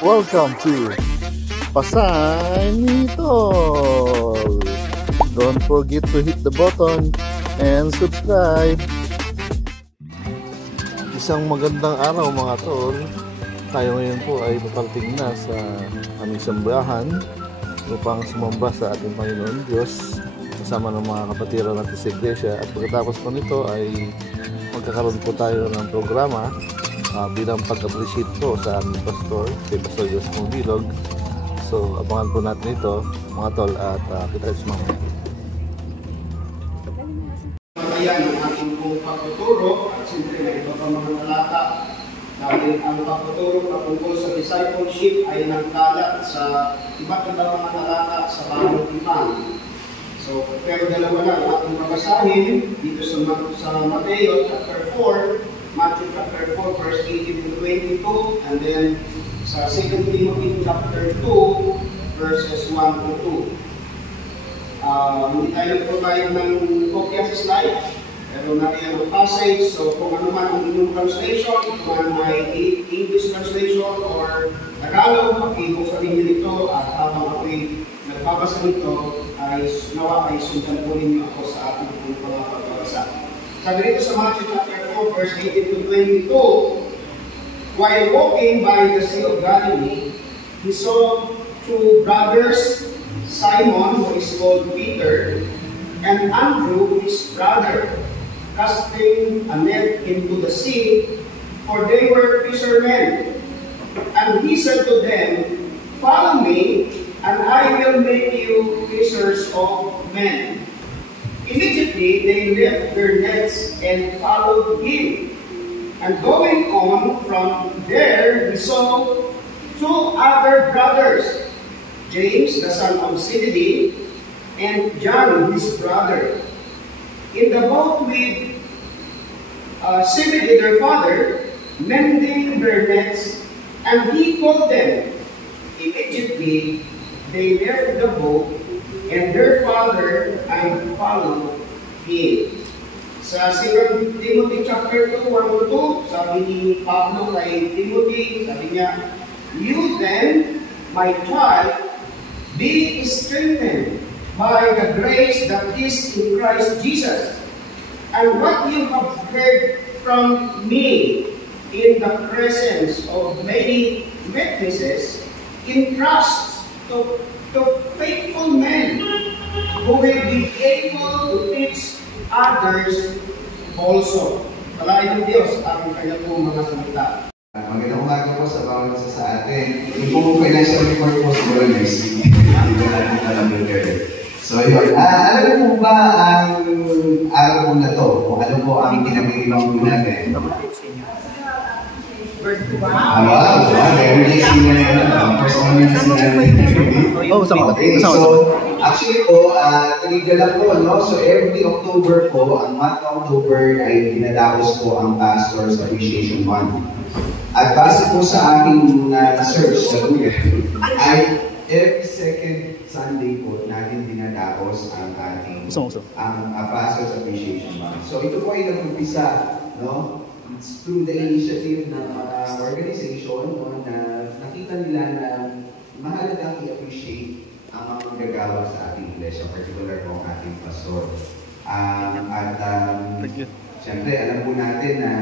Welcome to Pasay Mitol. Don't forget to hit the button and subscribe. Isang magandang araw mga tol. Tayo ngayon po ay paparating na sa aming sambahan upang sumamba sa ating Panginoon Diyos kasama ng mga kapatiran natin sa iglesia. At pagkatapos po nito ay magkakaroon po tayo ng programa bilang pag-appreciate po sa aming pastor, kay Pastor Jose Bilog. So abangan po natin ito mga tol at kita sa mga ayan ang ating pong pagtuturo at siyempre may iba pa mga talata dahil ang pagtuturo na tungkol sa discipleship ay nagkalat sa iba't ibang mga talata sa bawat tipan. So, pero dalawa lang ating babasahin dito sa Mateo chapter 4, Matthew chapter 4 verse 18 to 22, and then sa 2 Timothy chapter 2 verses 1 to 2. Hindi tayo provide ng kopya sa slide, pero natin ang passage. So kung ano man ang inyong translation, kung may English translation or Tagalog, pakibuksan ninyo nito at habang ako'y nagbabasa nito ay nawa ay sundan po ninyo ako sa ating mga pagbabasa. Sabi dito sa Matthew chapter 4 verse 18 to 22, while walking by the Sea of Galilee, he saw two brothers, Simon, who is called Peter, and Andrew, his brother, casting a net into the sea, for they were fishermen. And he said to them, follow me, and I will make you fishers of men. Immediately they left their nets and followed him. And going on from there, he saw two other brothers, James, the son of Zebedee, and John, his brother, in the boat with Zebedee, their father, mending their nets, and he called them. Immediately they left the boat and their father and followed him. Sa 2 Timothy chapter 2, 1 to 2, sabi ni Pablo kay Timothy, sabi niya, you then, my child, be strengthened by the grace that is in Christ Jesus. And what you have heard from me in the presence of many witnesses, entrust to faithful men who will be able to teach others also. Palain ng Diyos ang kanyang mga salita. Magandang umaga po sa bawat isa sa atin. Yung pong financial report po siguro next week. Hindi ko natin alam yung girl. So yun. Alam mo ba ang araw po na to? Kung ano po ang pinamigilong po natin? Wow! Every day sila na yun. First one yung sila na yun. So, actually po, tinigil lang po, no? So every October po, ang month ng October ay dinadapos po ang Pastor's Appreciation Month. At base po sa aking search sa Google, ay every second Sunday po natin dinadapos ang ating Pastor's Appreciation Month. So ito po ay nag-umpisa, no? It's through the initiative ng organization, no, na nakita nila na mahalagang i-appreciate ang mga magagawa sa ating iglesia, particular po ang ating pastor. Siyempre, alam po natin na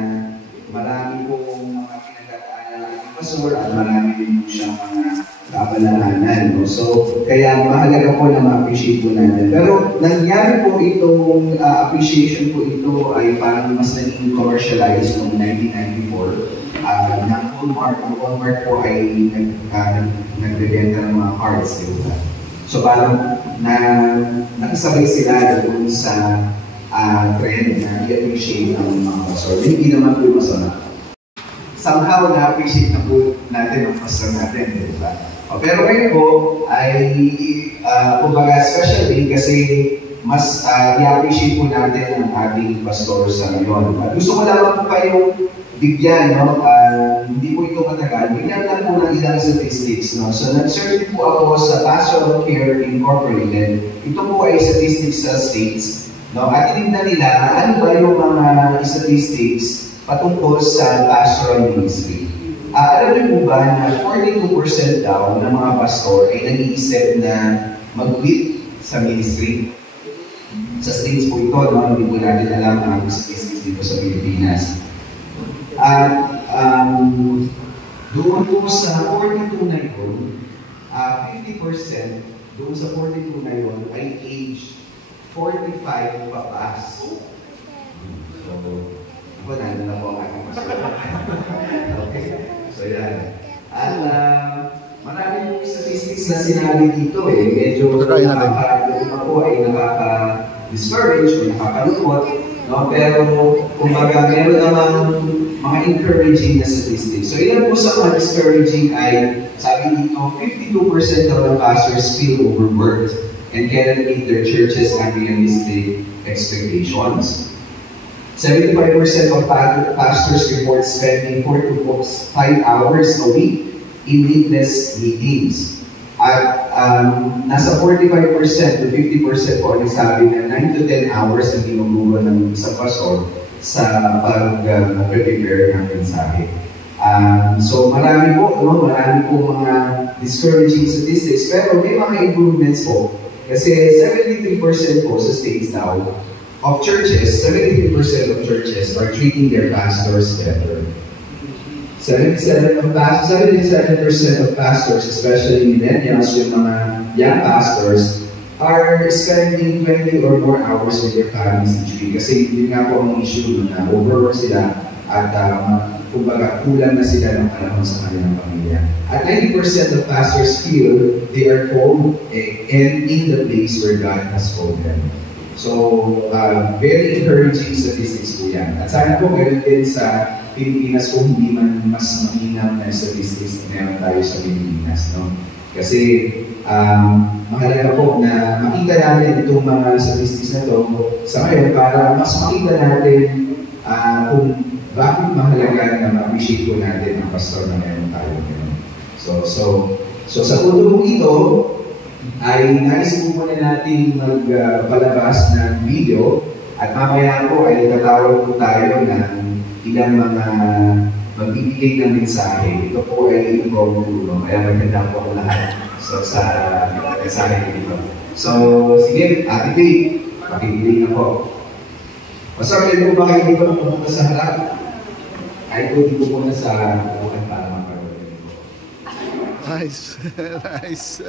marami pong mga pinagdadaanan ng ating pastor at marami din po siyang mga kaabalahanan. No? So, kaya mahalaga po na ma-appreciate po natin. Pero nangyari po itong appreciation po ito ay parang mas naging commercialized noong 1994. Ng Walmart. Ang Walmart po ay nagbebenta ng mga cards. Diba? So parang nakasabay sila doon sa trend na i-appreciate ang mga pastor. Hindi naman po masama. Somehow na-appreciate na po natin ang pastor natin. Diba? Pero ngayon po ay kumbaga especially kasi mas i-appreciate po natin ang ating pastor sa ngayon. Gusto ko lamang po kayong bigyan, no? Hindi po ito matagal. Bigyan lang po ng ilang statistics. No? So nag-search po ako sa Pastoral Care Incorporated. Ito po ay statistics sa states. No? At tinignan nila ano ba yung mga statistics patungkol sa pastoral ministry. alam niyo po ba na 42% daw ng mga pastor ay nag-iisip na mag-quit sa ministry? Sa states po ito, no? Hindi po natin alam ang statistics dito sa Pilipinas. At doon po sa 42 na yun, 50% doon sa 42 na yun ay age 45 papas. So, ako na po ang aking pastor. Okay. So, yan. At marami yung statistics na sinabi dito medyo ako ay nakaka-discourage o nakakalungkot, no? Pero kumbaga meron namang mga encouraging na statistics. So ilan po sa mga discouraging ay sabi dito 52% of the pastors feel overworked and cannot meet their church's unrealistic expectations. 75% of pastors report spending 4 to 5 hours a week in needless meetings. At nasa 45% to 50% po ang sabi na 9 to 10 hours ang ginuguro ng isang pastor sa pag-prepare ng mensahe. So marami po mga discouraging statistics, pero may mga improvements po. Kasi 73% po sa states now of churches, 73% of churches are treating their pastors better. 77% of pastors, especially millennials, yung mga young pastors, are spending 20 or more hours with their families each week. Kasi yun nga po ang issue na overwork sila at kumbaga kulang na sila ng panahon sa kanilang pamilya. At 90% of pastors feel they are called and in the place where God has called them. So, very encouraging statistics po yan. At sana po meron din sa Pilipinas kung hindi man mas mainam na statistics na meron tayo sa Pilipinas. No? Kasi mahalaga po na makita natin itong mga statistics na ito sa ngayon para mas makita natin kung bakit mahalaga na ma-appreciate po natin ang pastor na meron tayo ngayon. So sa punto po ito, ay nais po muna natin magpalabas ng video at mamaya po ay tatawag po tayo ng ilang mga magbibigay ng mensahe. Ito po ay impromptu, kaya maganda po ang lahat sa mensahe dito. So, sige, Ate Faye, pakibigay na po. Pastor, pwede po ba kayo dito pumunta sa harap? Ay po dito po na sa bukan para mapagawin po. Nice. Nice.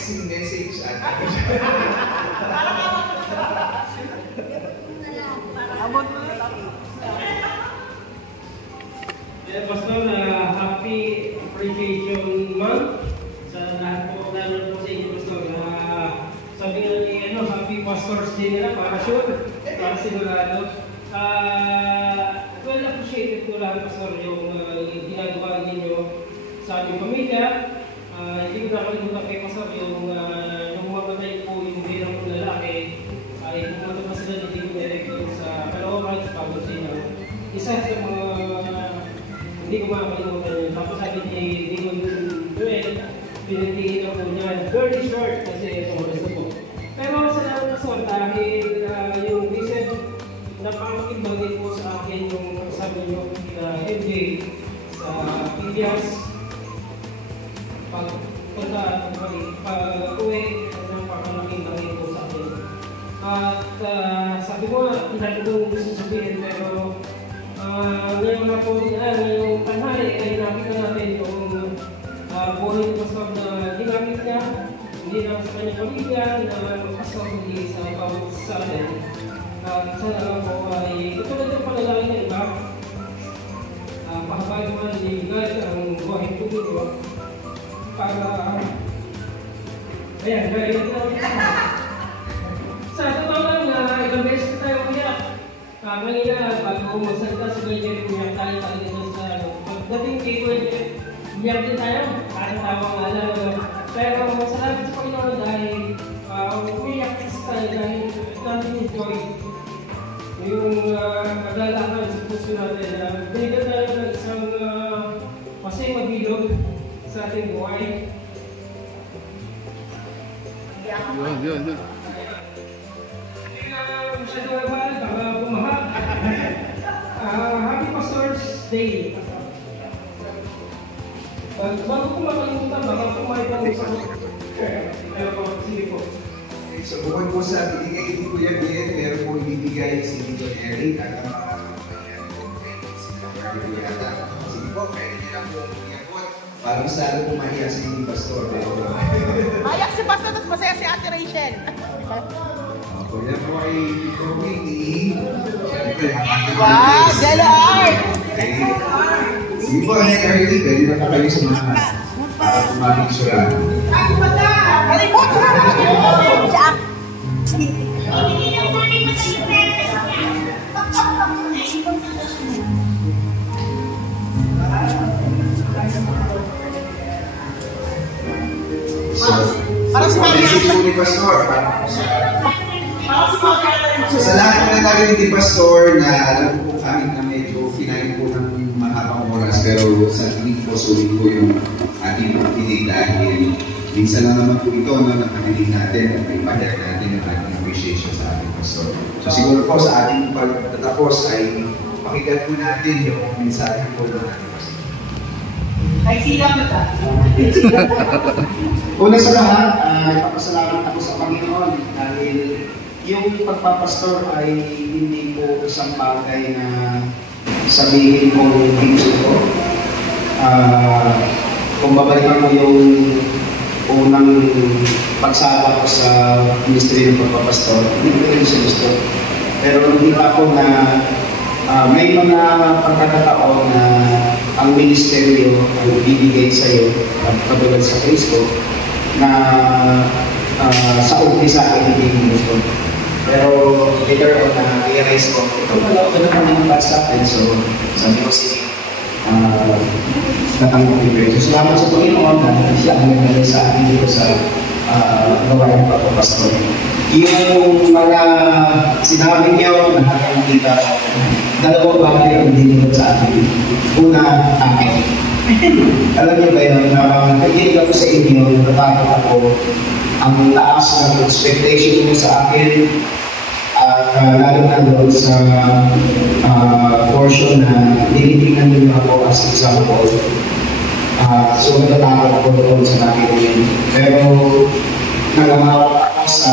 texting message at Pastor, happy appreciation month sa lahat po, lalo po sa inyo, Pastor. Sabi nga ni, happy Pastor's Day nila, para sure, para sigurado. Well, appreciated ko lang, Pastor, yung ginagawa ninyo sa aming pamilya. Hindi ko nakalimutan kay Pastor yung mamatay po yung birang kong lalaki, ay pumunta pa sila ni Deacon Eric sa Caloocan, sa Pagosina. Isa sa mga hindi ko makakalimutan yun. Tapos sabi ni Deacon Joel, pinatigil ako niyan. Very short kasi oras na po. Pero salamat Pastor dahil yung recent napakakimbagin po sa akin yung sabi niyo MJ sa Pilias. Pag-uwi, napakalaking bagay po sa akin. At sabi ko nga, hindi ko gusto sabihin, pero ngayon na po, ngayong panhari ay nakita natin yung buhay ng Pastor na ginamit niya, hindi lang sa kanyang pamilya, na Pastor hindi sa bawat sa atin. At sana po ay katulad ng panalangin ng iba, pahabagin man ni God ang buhay po nito para ayan, gaya natin sa totoo lang na ilang beses tayo umiyak. Kanina, bago magsalita sa ganyan, umiyak tayo talaga sa pagdating kay Kuya, umiyak din tayo, kahit tawang nga lang. Pero salamat sa Panginoon dahil umiyak kasi tayo dahil natin enjoy yung kagalakan sa puso natin. Binigyan tayo ng isang masay mabilog sa ating buhay. Yun. Masyado na ba? Baka bumaha. Happy Pastor's Day. Bago ko makalimutan, baka kumain pa sa sige po. So, bukod po sa binigay ni Kuya Ben, meron po ibibigay si Tito Eric at ang mga kapatid po kay Sina Mario Yata. Sige po, pwede niyo lang po iabot. Parang sana po mahiya si Pastor. Ayak si Pastor, tapos masaya si Ate Rachel. Ako yan po ay Tito Winnie. Wow, Jello Art! Sige po, Ate Ernie, pwede na kayo sa mga kumaming surat. Message po ni Pastor. Sa lahat po na narinig ni Pastor na alam po kami na medyo kinain po ng mahabang oras, pero sa tingin po sulit po yung ating pagkinig dahil minsan lang naman po ito na nakarinig natin at may pahayag natin ang ating appreciation sa ating Pastor. So siguro po sa ating pagtatapos ay pakinggan po natin yung mensahe po ng ating Pastor. Ay, silang kita. Una sa lahat, nagpapasalamat ako sa Panginoon dahil yung pagpapastor ay hindi po isang bagay na sabihin ko gusto ko. Kung babalikan mo yung unang pagsama ko sa ministry ng pagpapastor, hindi ko rin siya gusto. Pero nakita ko na may mga pagkakataon na ang ministeryo ay bibigay sa iyo at katulad sa Facebook na sa umpisa ay hindi mo gusto. Pero later on na i-realize ko, ito pala, ito naman yung bad sa akin. So sabi ko sige, natanggapin ko. So salamat sa Panginoon na siya ang nagdala sa akin dito sa gawain ng pagpapastor. Yung mga sinabi niyo na nakakita, dalawang bagay ang dinilot sa akin. Una, akin. Alam niyo ba yun, nakikinig ako sa inyo, natakot ako, ang taas ng expectation niyo sa akin, lalo na doon sa portion na nilitingnan niyo ako as example. So, natatakot ako doon sa nakikinig. Pero, nagmamawak ako sa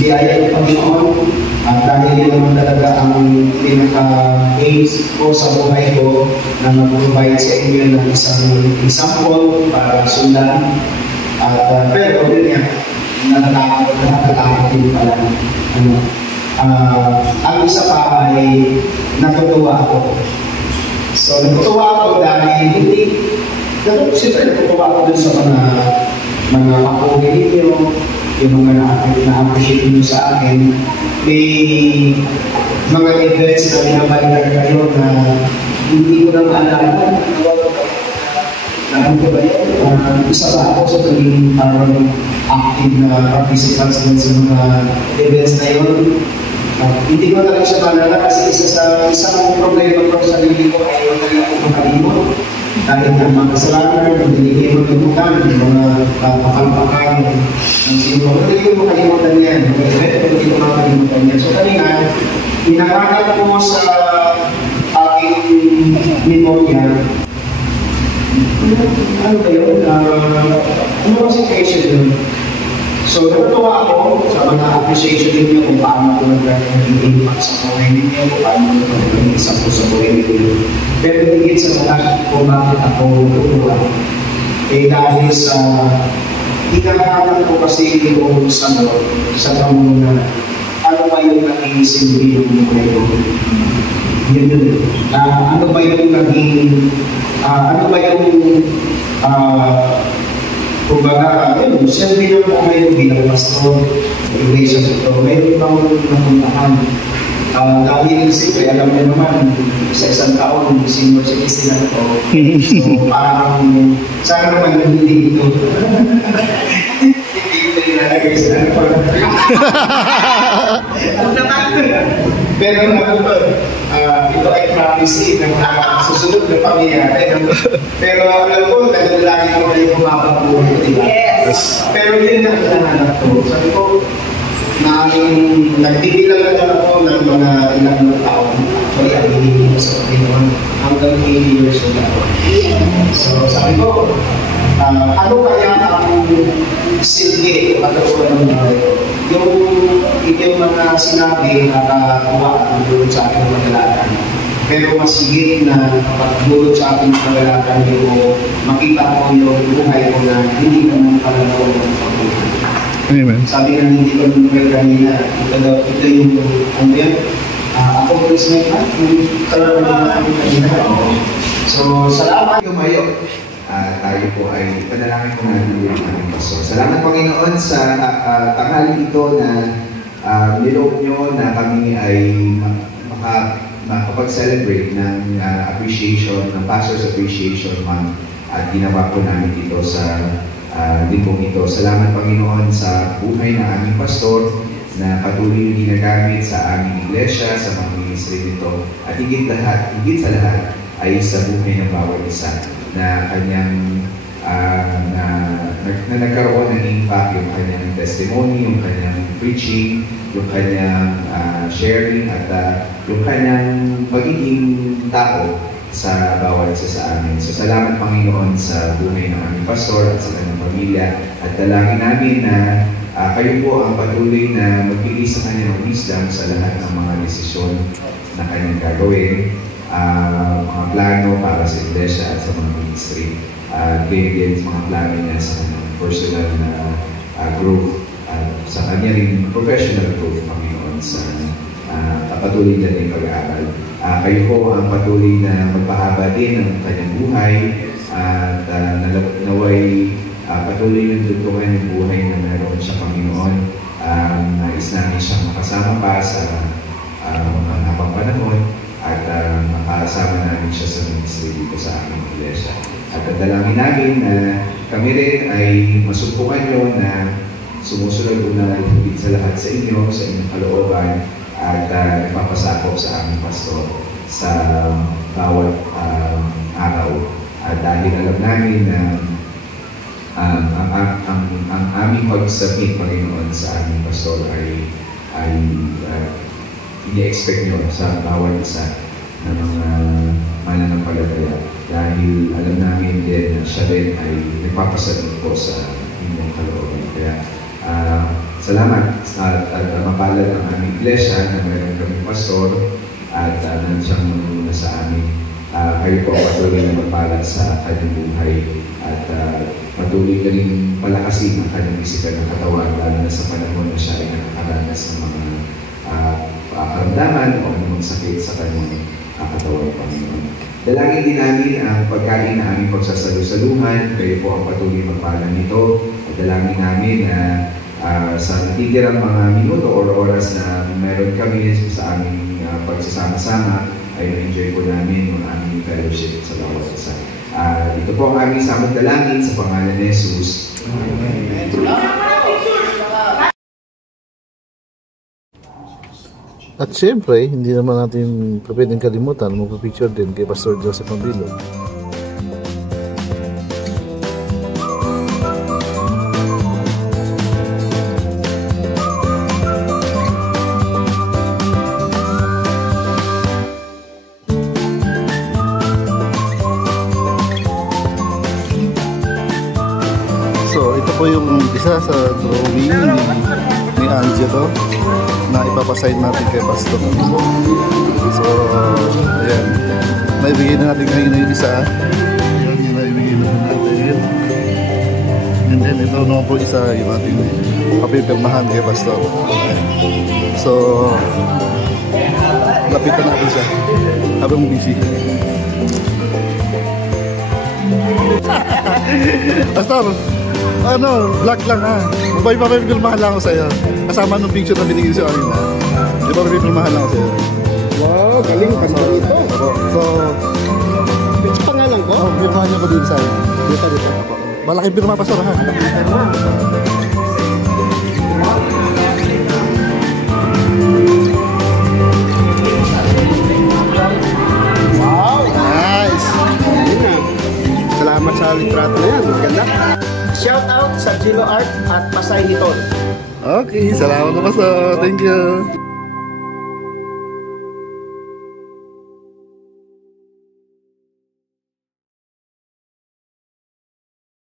biyaya ng Panginoon dahil yun naman talaga ang pinaka-aims ko sa buhay ko na mag-provide sa inyo ng isang example para sundan. At pero yun yan, natatakot din pala. Ang isa pa ay natutuwa ako. So natutuwa ako dahil siyempre natutuwa ako dun sa mga kapuhin ninyo, yung mga na-appreciate nyo sa akin. May mga events na binabalikan kayo na hindi ko na maalala. Ano ba yun? Isa ba ako sa pagiging parang active na participants din sa mga events na yun? Hindi ko na rin siya maalala kasi isang problema ko sa sarili ko ay yung talaga akong makalimot. Dahil ng mga kasalanan, yung dinigimot yung bukan, yung mga pakalpakan, ng sino. Hindi ko makalimutan yan. Hindi ko makalimutan yan. So kanina, inarangat ko sa aking memorya. Ano ba yun? Ano ba situation yun? So, natutuwa ako sa mga appreciation ninyo kung paano ko nag-impact sa buhay ninyo, kung paano ko nag-iisa po sa buhay ninyo. Pero higit sa mga kung bakit ako natutuwa. Dahil sa hinahanap ko kasi yung sa tanong na ano ba yung naging silbi ng buhay ko? Yun. Ano ba yung naging kumbaga, yun, silbi ng buhay ko bilang pastor, iglesia ito, mayroon akong napuntahan. Dahil siyempre, alam niyo naman, sa isang taon, senior citizen ako. So, parang, sana naman hindi ito. Hindi ito ilalagay sa ano. Pero ito ay promise ng susunod na pangyayari. Pero alam ko, lagi ko kayo bumababuhay, diba? Yes. Pero yun na hinahanap ko. Sabi ko, nagbibilang na ako ng mga ilang taon. Actually, ang hindi ko sa hanggang 80 years old ako. So, sabi ko, ano kaya ang silbi at ang yung mga sinabi nakakawa ang dulot sa aking paglalakad. Pero mas higit na pagdulot sa aking paglalakad yung makita ko yung buhay ko na hindi naman pala daw yung pagbuhay. Amen. Sabi nga hindi ko nung kanina, ito yung ano yan, accomplishment na, yung talagang kanina. So, salamat. Tumayo. Tayo po ay panalangin po natin yung aming pastor. Salamat Panginoon sa tanghali ito na niloob nyo na kami ay makapag-celebrate ng appreciation, ng Pastor's Appreciation Month at ginawa po namin ito sa limpong ito. Salamat Panginoon sa buhay ng aming pastor na patuloy yung ginagamit sa aming iglesia, sa mga ministry nito at higit sa lahat ay sa buhay ng bawat isa na kanyang na nagkaroon ng impact yung kanyang testimony, yung kanyang preaching, yung kanyang sharing at yung kanyang pagiging tao sa bawat isa sa amin. So salamat Panginoon sa buhay ng aming pastor at sa kanyang pamilya at dalangin namin na kayo po ang patuloy na magbigay sa kanyang wisdom sa lahat ng mga desisyon na kanyang gagawin, mga plano para sa iglesia at sa mga ministry. Din sa mga plano niya sa kanyang personal na growth at sa kanya rin professional growth, Panginoon, sa patuloy niya din pag-aaral. Kayo po ang patuloy na magpahaba din ng kanyang buhay at naway patuloy yung tutukan ng buhay na meron siya, Panginoon. Nais namin siyang makasama pa sa mga habang panahon at makasama namin siya sa ministry dito sa aming iglesia. At dalangin namin na kami rin ay masubukan nyo na sumusunod una higit sa lahat sa inyo, sa inyong kalooban at nagpapasakop sa aming pastor sa bawat araw. At dahil alam namin na ang aming pag-submit, Panginoon, sa aming pastor ay ini-expect nyo sa bawat isa ng mga mananampalataya. Dahil alam namin din na siya rin ay nagpapasabot po sa inyong kalooban. Kaya salamat at mapalad ang aming iglesia na mayroon kaming pastor at nandiyan muna sa amin. Kayo po patuloy na mapalad sa kanyang buhay at patuloy ka rin palakasin ang kanyang pisikal na katawan, lalo na sa panahon na siya ay nakakaranas ng mga karamdaman o anumang sakit sa kanyang katawan, Panginoon. Dalangin din namin ang pagkain na aming pagsasalusaluhan, kayo po ang patuloy magpaalam nito. At dalangin namin na sa natitirang mga minuto o oras na meron kami sa aming pagsasama-sama, ay na-enjoy po namin ang aming fellowship sa bawat isa. Ito po ang aming samot dalangin sa pangalan ni Jesus. Amen. At syempre, hindi naman natin pwedeng kalimutan magpapicture din kay Pastor Joseph Mabilo. So, ito po yung isa sa drawing ni Angelo na ipapasign natin kay Pastor. So, ayan. Naibigay na natin ngayon na yung isa. Ayan, yung naibigay na natin. And then, ito naman po isa yung ating kapipirmahan kay Pastor. So, lapitan natin siya habang busy. Pastor, vlog lang ha. Papipirmahan lang ako sa'yo. Kasama nung picture na binigay sa akin na. Papipirmahan lang ako sa'yo. Wow, galing pa naman ito. So, Ito pangalan ko? pirmahan niyo ko dito sa akin. Dito. Malaking pirma, Pastor ha. Wow! Nice! Salamat sa litrato na yan. Maganda. Shout out sa Gilo Art at Pasay Nitol. Okay, salamat na Pastor. Thank you.